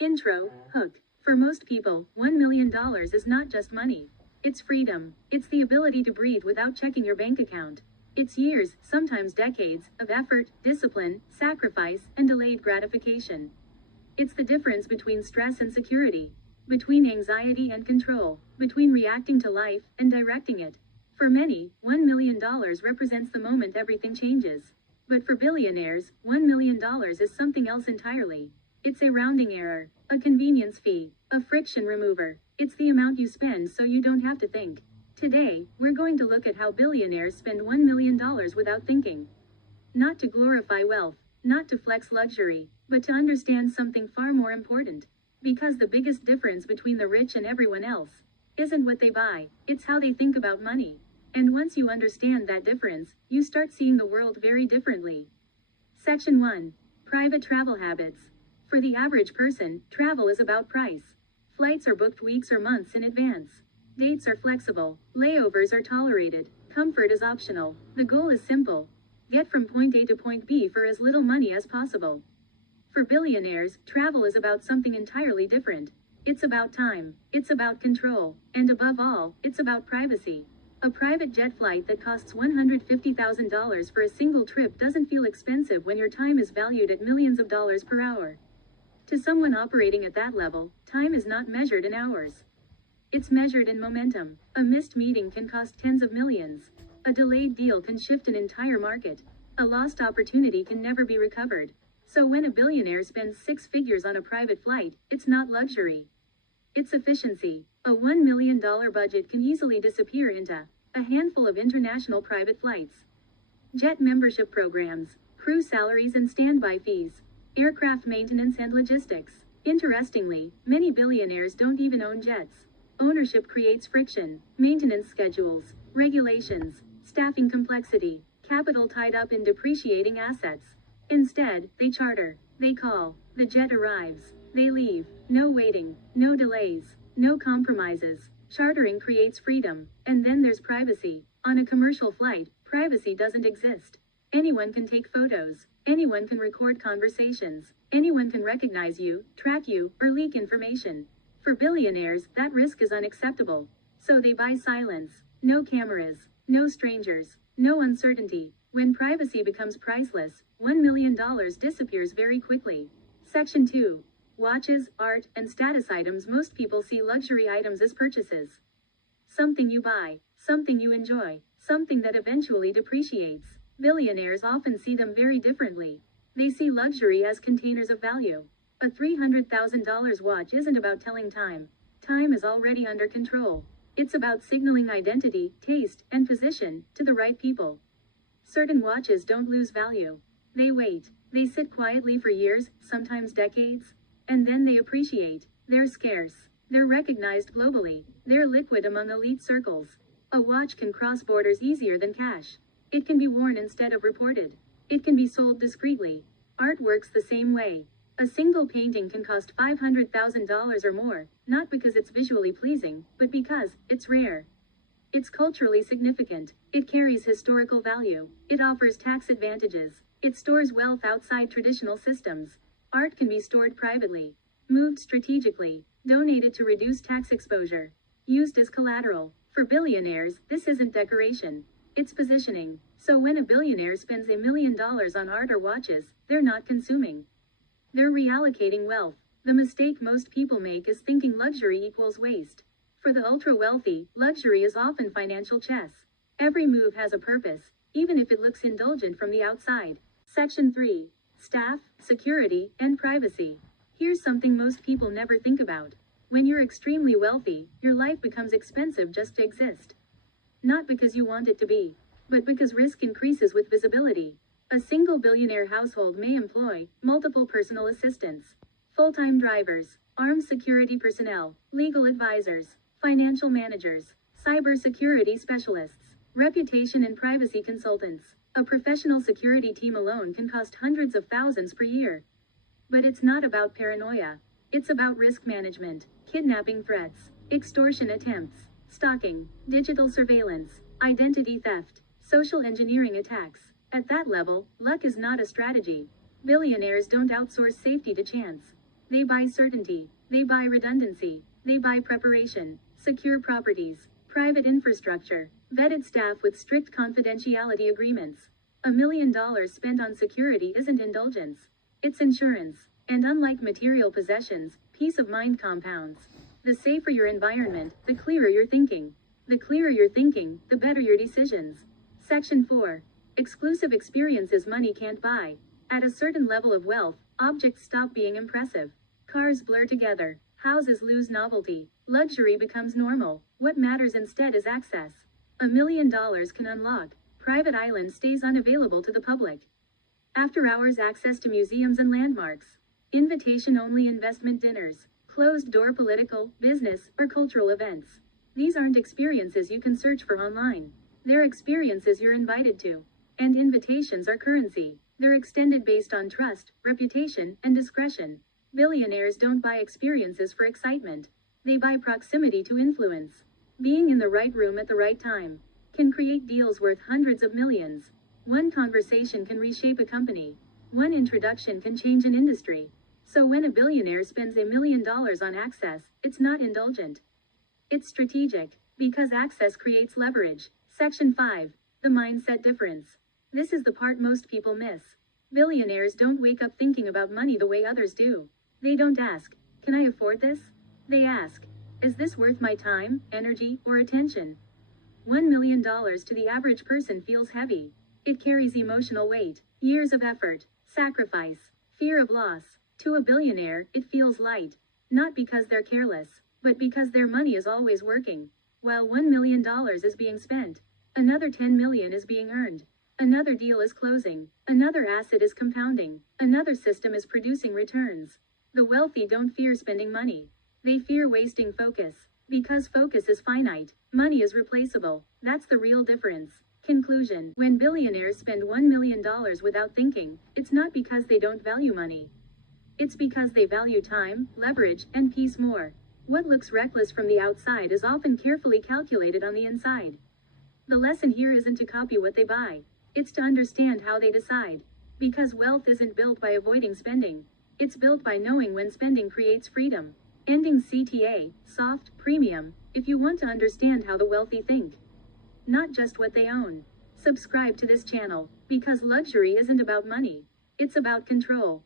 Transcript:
Intro, hook. For most people, $1 million is not just money. It's freedom. It's the ability to breathe without checking your bank account. It's years, sometimes decades, of effort, discipline, sacrifice, and delayed gratification. It's the difference between stress and security, between anxiety and control, between reacting to life and directing it. For many, $1 million represents the moment everything changes. But for billionaires, $1 million is something else entirely. It's a rounding error, a convenience fee, a friction remover. It's the amount you spend so you don't have to think. Today, we're going to look at how billionaires spend $1 million without thinking. Not to glorify wealth, not to flex luxury, but to understand something far more important. Because the biggest difference between the rich and everyone else isn't what they buy, it's how they think about money. And once you understand that difference, you start seeing the world very differently. Section 1. Private travel habits. For the average person, travel is about price. Flights are booked weeks or months in advance. Dates are flexible. Layovers are tolerated. Comfort is optional. The goal is simple. Get from point A to point B for as little money as possible. For billionaires, travel is about something entirely different. It's about time. It's about control. And above all, it's about privacy. A private jet flight that costs $150,000 for a single trip doesn't feel expensive when your time is valued at millions of dollars per hour. To someone operating at that level, time is not measured in hours. It's measured in momentum. A missed meeting can cost tens of millions. A delayed deal can shift an entire market. A lost opportunity can never be recovered. So when a billionaire spends six figures on a private flight, it's not luxury. It's efficiency. A $1 million budget can easily disappear into a handful of international private flights. Jet membership programs, crew salaries and standby fees, aircraft maintenance and logistics. Interestingly, many billionaires don't even own jets. Ownership creates friction, maintenance schedules, regulations, staffing complexity, capital tied up in depreciating assets. Instead, they charter, they call, the jet arrives, they leave, no waiting, no delays, no compromises. Chartering creates freedom, and then there's privacy. On a commercial flight, privacy doesn't exist. Anyone can take photos, anyone can record conversations, anyone can recognize you, track you, or leak information. For billionaires, that risk is unacceptable. So they buy silence. No cameras, no strangers, no uncertainty. When privacy becomes priceless, $1 million disappears very quickly. Section 2. Watches, art, and status items. Most people see luxury items as purchases. Something you buy, something you enjoy, something that eventually depreciates. Billionaires often see them very differently. They see luxury as containers of value. A $300,000 watch isn't about telling time. Time is already under control. It's about signaling identity, taste, and position to the right people. Certain watches don't lose value. They wait. They sit quietly for years, sometimes decades. And then they appreciate. They're scarce. They're recognized globally. They're liquid among elite circles. A watch can cross borders easier than cash. It can be worn instead of reported. It can be sold discreetly. Art works the same way. A single painting can cost $500,000 or more, not because it's visually pleasing, but because it's rare. It's culturally significant. It carries historical value. It offers tax advantages. It stores wealth outside traditional systems. Art can be stored privately, moved strategically, donated to reduce tax exposure, used as collateral. For billionaires, this isn't decoration. It's positioning. So when a billionaire spends $1 million on art or watches, they're not consuming. They're reallocating wealth. The mistake most people make is thinking luxury equals waste. For the ultra-wealthy, luxury is often financial chess. Every move has a purpose, even if it looks indulgent from the outside. Section 3. Staff, security, and privacy. Here's something most people never think about. When you're extremely wealthy, your life becomes expensive just to exist. Not because you want it to be, but because risk increases with visibility. A single billionaire household may employ multiple personal assistants, full-time drivers, armed security personnel, legal advisors, financial managers, cybersecurity specialists, reputation and privacy consultants. A professional security team alone can cost hundreds of thousands per year. But it's not about paranoia. It's about risk management, kidnapping threats, extortion attempts, stalking, digital surveillance, identity theft, social engineering attacks. At that level, luck is not a strategy. Billionaires don't outsource safety to chance. They buy certainty. They buy redundancy. They buy preparation. Secure properties. Private infrastructure. Vetted staff with strict confidentiality agreements. $1 million spent on security isn't indulgence. It's insurance. And unlike material possessions, peace of mind compounds. The safer your environment, the clearer your thinking. The clearer your thinking, the better your decisions. Section 4. Exclusive experiences money can't buy. At a certain level of wealth, objects stop being impressive. Cars blur together. Houses lose novelty. Luxury becomes normal. What matters instead is access. $1 million can unlock. Private island stays unavailable to the public. After-hours access to museums and landmarks. Invitation-only investment dinners. Closed-door political, business, or cultural events. These aren't experiences you can search for online. They're experiences you're invited to. And invitations are currency. They're extended based on trust, reputation, and discretion. Billionaires don't buy experiences for excitement. They buy proximity to influence. Being in the right room at the right time can create deals worth hundreds of millions. One conversation can reshape a company. One introduction can change an industry. So when a billionaire spends $1 million on access, it's not indulgent. It's strategic, because access creates leverage. Section 5. The mindset difference. This is the part most people miss. Billionaires don't wake up thinking about money the way others do. They don't ask, can I afford this? They ask, is this worth my time, energy, or attention? $1 million to the average person feels heavy. It carries emotional weight, years of effort, sacrifice, fear of loss. To a billionaire, it feels light. Not because they're careless, but because their money is always working. While $1 million is being spent, another 10 million is being earned. Another deal is closing. Another asset is compounding. Another system is producing returns. The wealthy don't fear spending money. They fear wasting focus. Because focus is finite, money is replaceable. That's the real difference. Conclusion. When billionaires spend $1 million without thinking, it's not because they don't value money. It's because they value time, leverage, and peace more. What looks reckless from the outside is often carefully calculated on the inside. The lesson here isn't to copy what they buy. It's to understand how they decide. Because wealth isn't built by avoiding spending. It's built by knowing when spending creates freedom. Ending CTA, soft, premium, if you want to understand how the wealthy think. Not just what they own. Subscribe to this channel, because luxury isn't about money. It's about control.